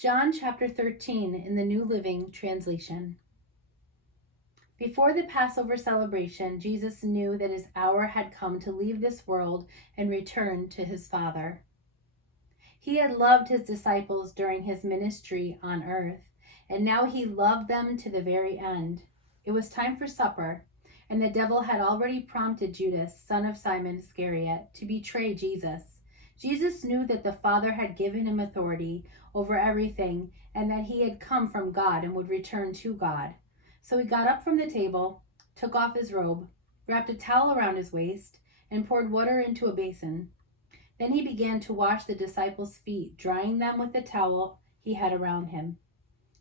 John chapter 13 in the New Living Translation. Before the Passover celebration, Jesus knew that his hour had come to leave this world and return to his Father. He had loved his disciples during his ministry on earth, and now he loved them to the very end. It was time for supper, and the devil had already prompted Judas, son of Simon Iscariot, to betray Jesus. Jesus knew that the Father had given him authority over everything and that he had come from God and would return to God. So he got up from the table, took off his robe, wrapped a towel around his waist, and poured water into a basin. Then he began to wash the disciples' feet, drying them with the towel he had around him.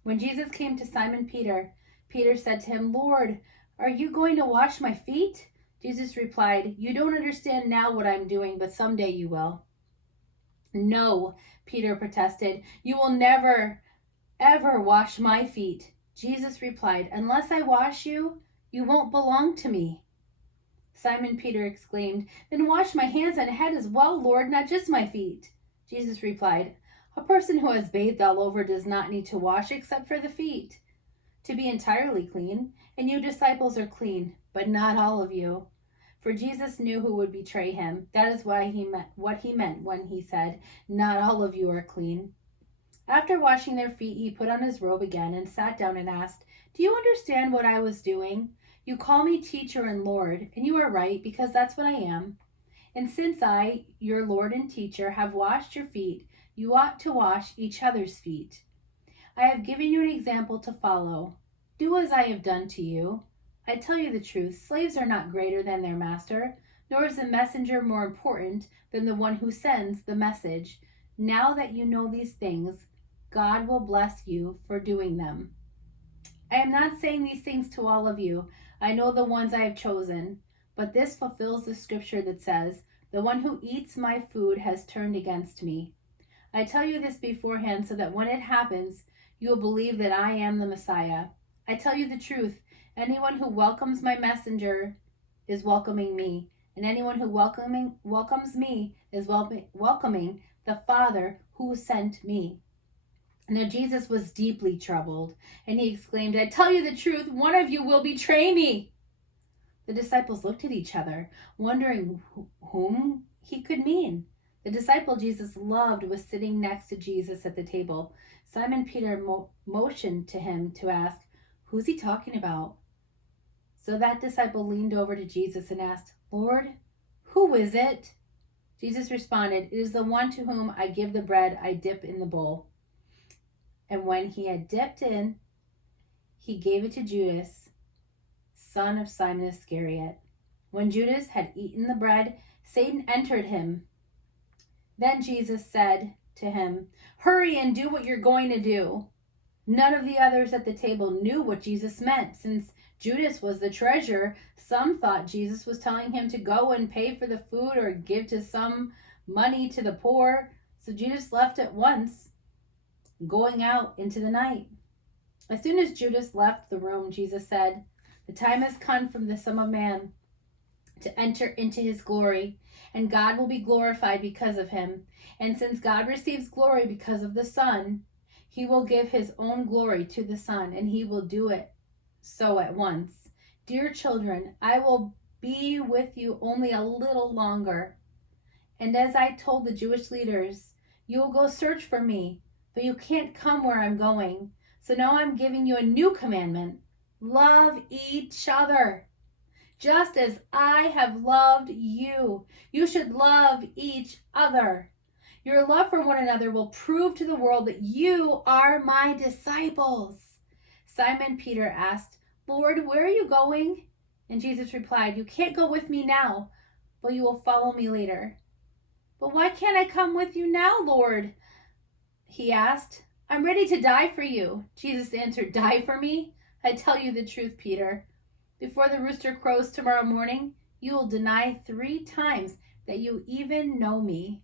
When Jesus came to Simon Peter, Peter said to him, "Lord, are you going to wash my feet?" Jesus replied, "You don't understand now what I'm doing, but someday you will." "No," Peter protested. "You will never, ever wash my feet." Jesus replied, "Unless I wash you, you won't belong to me." Simon Peter exclaimed, "Then wash my hands and head as well, Lord, not just my feet." Jesus replied, "A person who has bathed all over does not need to wash except for the feet, to be entirely clean. And you disciples are clean, but not all of you." For Jesus knew who would betray him. That is why he meant what he meant when he said, "Not all of you are clean." After washing their feet, he put on his robe again and sat down and asked, "Do you understand what I was doing? You call me teacher and Lord, and you are right, because that's what I am. And since I, your Lord and teacher, have washed your feet, you ought to wash each other's feet. I have given you an example to follow. Do as I have done to you. I tell you the truth, slaves are not greater than their master, nor is the messenger more important than the one who sends the message. Now that you know these things, God will bless you for doing them. I am not saying these things to all of you. I know the ones I have chosen. But this fulfills the scripture that says, 'The one who eats my food has turned against me.' I tell you this beforehand so that when it happens, you will believe that I am the Messiah. I tell you the truth. Anyone who welcomes my messenger is welcoming me, and anyone who welcomes me is welcoming the Father who sent me." Now Jesus was deeply troubled, and he exclaimed, "I tell you the truth, one of you will betray me." The disciples looked at each other, wondering whom he could mean. The disciple Jesus loved was sitting next to Jesus at the table. Simon Peter motioned to him to ask, "Who's he talking about?" So that disciple leaned over to Jesus and asked, "Lord, who is it?" Jesus responded, "It is the one to whom I give the bread I dip in the bowl." And when he had dipped in, he gave it to Judas, son of Simon Iscariot. When Judas had eaten the bread, Satan entered him. Then Jesus said to him, "Hurry and do what you're going to do." None of the others at the table knew what Jesus meant. Since Judas was the treasurer, some thought Jesus was telling him to go and pay for the food or give some money to the poor. So Judas left at once, going out into the night. As soon as Judas left the room, Jesus said, "The time has come for the Son of Man to enter into his glory, and God will be glorified because of him. And since God receives glory because of the Son, he will give his own glory to the Son, and he will do it so at once. Dear children, I will be with you only a little longer. And as I told the Jewish leaders, you will go search for me, but you can't come where I'm going. So now I'm giving you a new commandment. Love each other. Just as I have loved you, you should love each other. Your love for one another will prove to the world that you are my disciples." Simon Peter asked, "Lord, where are you going?" And Jesus replied, "You can't go with me now, but you will follow me later." "But why can't I come with you now, Lord?" he asked. "I'm ready to die for you." Jesus answered, "Die for me? I tell you the truth, Peter. Before the rooster crows tomorrow morning, you will deny 3 times that you even know me."